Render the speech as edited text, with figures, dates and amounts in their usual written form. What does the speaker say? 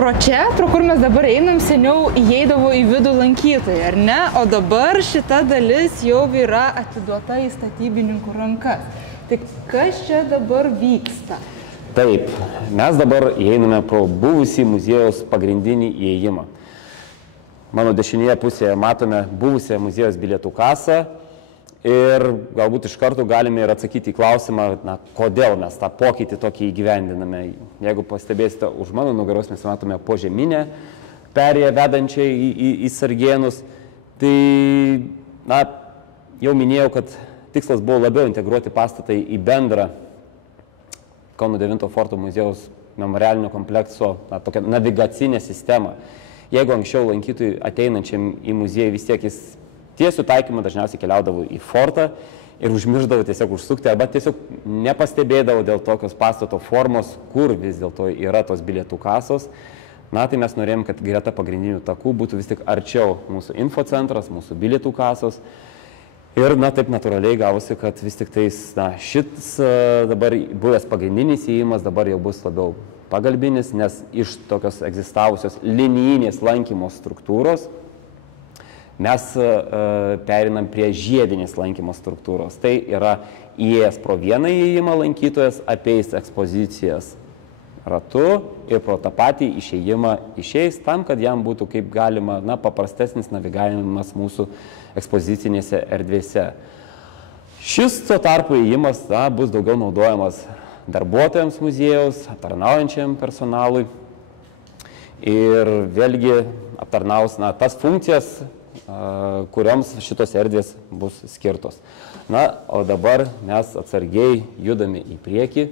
Pro čia, pro kur mes dabar einam, seniau įeidavo į vidų lankytojai, ar ne? O dabar šita dalis jau yra atiduota į statybininkų rankas. Tai kas čia dabar vyksta? Taip, mes dabar įeiname pro buvusį muziejaus pagrindinį įėjimą. Mano dešinėje pusėje matome buvusią muziejaus bilietų kasą ir galbūt iš karto galime ir atsakyti į klausimą, kodėl mes tą pokytį tokį įgyvendiname. Jeigu pastebėsite, už mano nugaros mes matome požeminę perėją vedančią į Sargėnus. Tai, jau minėjau, kad tikslas buvo labiau integruoti pastatą į bendrą Kauno 9 forto muziejaus memorialinio komplekso tokią navigacinę sistemą. Jeigu anksčiau lankytojui ateinančiam į muziejų vis tiek jis tiesių taikymą dažniausiai keliaudavo į fortą ir užmirždavo tiesiog užsukti arba tiesiog nepastebėdavo dėl tokios pastato formos, kur vis dėlto yra tos bilietų kasos. Tai mes norėjom, kad greta pagrindinių takų būtų vis tik arčiau mūsų infocentras, mūsų bilietų kasos. Ir taip natūraliai gavosi, kad vis tik tais šis dabar buvęs pagrindinis įėjimas dabar jau bus labiau pagalbinis, nes iš tokios egzistavusios linijinės lankymo struktūros mes perinam prie žiedinės lankymo struktūros. Tai yra įėjęs pro vieną įėjimą lankytojas, apeis ekspozicijas ratu ir pro tą patį išėjimą išeis tam, kad jam būtų kaip galima paprastesnis navigavimas mūsų ekspozicinėse erdvėse. Šis tuo tarpu įėjimas bus daugiau naudojamas darbuotojams muziejaus, aptarnaujančiam personalui ir vėlgi aptarnaus tas funkcijas, kurioms šitos erdvės bus skirtos. O dabar mes atsargiai judame į priekį.